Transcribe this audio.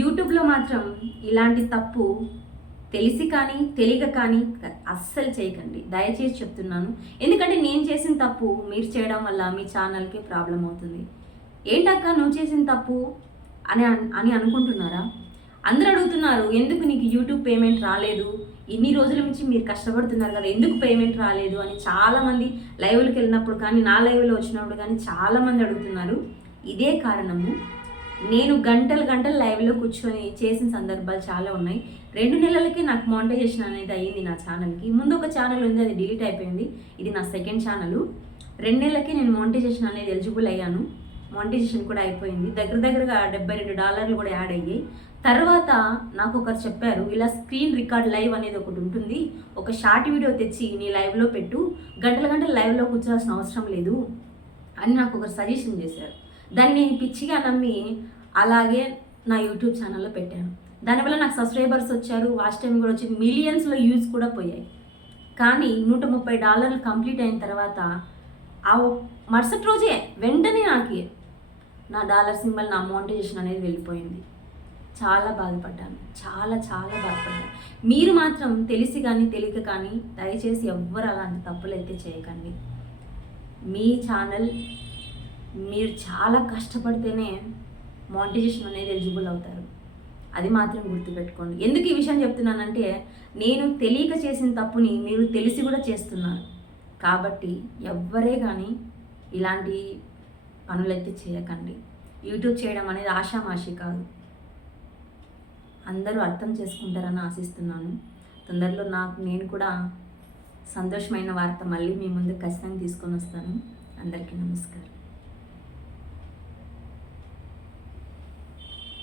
యూట్యూబ్లో మాత్రం ఇలాంటి తప్పు తెలిసి కానీ తెలియక కానీ అస్సలు చేయకండి, దయచేసి చెప్తున్నాను. ఎందుకంటే నేను చేసిన తప్పు మీరు చేయడం వల్ల మీ ఛానల్కి ప్రాబ్లం అవుతుంది. ఏంటక్క నువ్వు చేసిన తప్పు అని అని అనుకుంటున్నారా? అందరూ అడుగుతున్నారు, ఎందుకు నీకు యూట్యూబ్ పేమెంట్ రాలేదు, ఇన్ని రోజుల నుంచి మీరు కష్టపడుతున్నారు కదా, ఎందుకు పేమెంట్ రాలేదు అని చాలామంది లైవ్లకు వెళ్ళినప్పుడు కానీ నా లైవ్లో వచ్చినప్పుడు కానీ చాలామంది అడుగుతున్నారు. ఇదే కారణము. నేను గంటలు గంటలు లైవ్లో కూర్చొని చేసిన సందర్భాలు చాలా ఉన్నాయి. 2 నెలలకి నాకు మానిటైజేషన్ అనేది అయ్యింది నా ఛానల్కి. ముందు ఒక ఛానల్ ఉంది, అది డిలీట్ అయిపోయింది. ఇది నా సెకండ్ ఛానల్. 2 నెలలకి నేను మానిటైజేషన్ అనేది ఎలిజిబుల్ అయ్యాను. మానిటైజేషన్ కూడా అయిపోయింది. దగ్గరగా $72 కూడా యాడ్ అయ్యాయి. తర్వాత నాకు ఒకరు చెప్పారు, ఇలా స్క్రీన్ రికార్డ్ లైవ్ అనేది ఒకటి ఉంటుంది, ఒక షార్ట్ వీడియో తెచ్చి నీ లైవ్లో పెట్టు, గంటలు లైవ్లో కూర్చోవాల్సిన అవసరం లేదు అని నాకు ఒకరు సజెషన్ చేశారు. దాన్ని నేను పిచ్చిగా నమ్మి అలాగే నా యూట్యూబ్ ఛానల్లో పెట్టాను. దానివల్ల నాకు సబ్స్క్రైబర్స్ వచ్చారు, వాచ్ టైం కూడా వచ్చింది, మిలియన్స్లో యూజ్ కూడా పోయాయి. కానీ $130 కంప్లీట్ అయిన తర్వాత ఆ మరుసటి రోజే వెంటనే నాకు నా డాలర్ సింబల్, నా మానిటైజేషన్ అనేది వెళ్ళిపోయింది. చాలా బాధపడ్డాను, చాలా బాధపడ్డాను. మీరు మాత్రం తెలిసి కానీ తెలియక కానీ దయచేసి ఎవ్వరు అలాంటి తప్పులు అయితే చేయకండి. మీ ఛానల్ మీరు చాలా కష్టపడితేనే మానిటైజేషన్ అనేది ఎలిజిబుల్ అవుతారు. అది మాత్రం గుర్తుపెట్టుకోండి. ఎందుకు ఈ విషయం చెప్తున్నానంటే, నేను తెలియక చేసిన తప్పుని మీరు తెలిసి కూడా చేస్తున్నారు. కాబట్టి ఎవ్వరే కానీ ఇలాంటి పనులైతే చేయకండి. యూట్యూబ్ చేయడం అనేది ఆషామాషి కాదు. అందరూ అర్థం చేసుకుంటారని ఆశిస్తున్నాను. తొందరలో నేను కూడా సంతోషమైన వార్త మళ్ళీ మీ ముందు ఖచ్చితంగా తీసుకొని వస్తాను. అందరికీ నమస్కారం.